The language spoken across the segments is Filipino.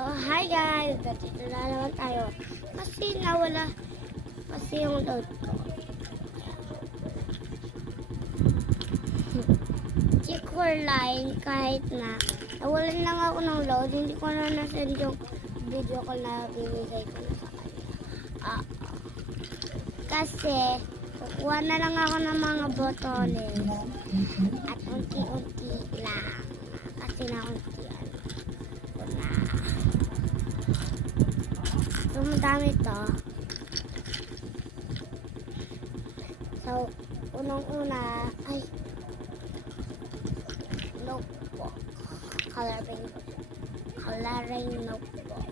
Hi guys! Dito na naman tayo. Kasi nawala kasi yung load ko. Check for line kahit na nawalan lang ako ng load. Hindi ko na nasend yung video ko na binigay ko na sa kanya. Kasi kukuha na lang ako ng mga botones at unti-unti lang. Kasi nauntian ko na. So, madami to. So, unang-una ay notebook. Coloring notebook.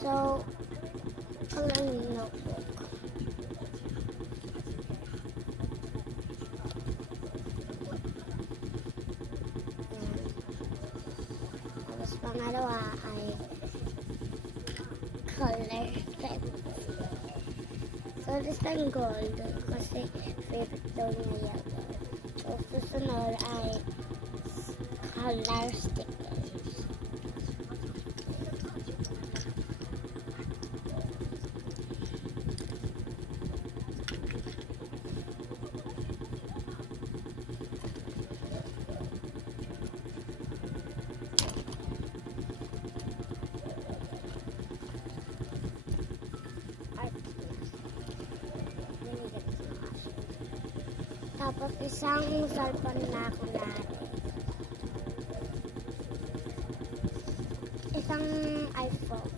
So, coloring notebook. Tapos pangalawa ay color pencil. So, this time gold kasi favorite daw niya yellow. So, susunod ay color stickers. Tapos isang cellphone na kunwari. Isang iPhone.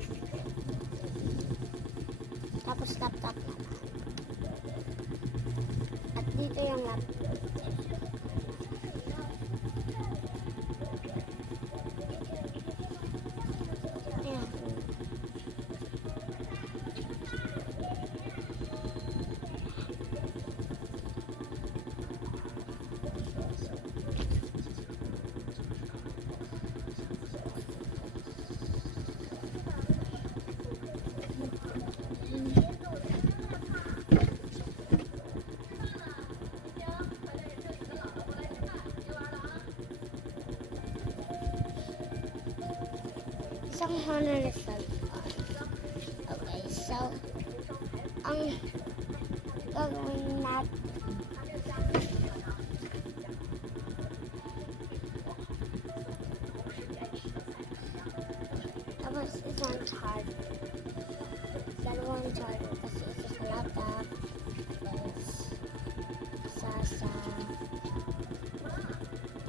Tapos laptop naman. At dito yung laptop. Ayan. Isang honor result. Okay, so ang gagawin natin tapos isang card.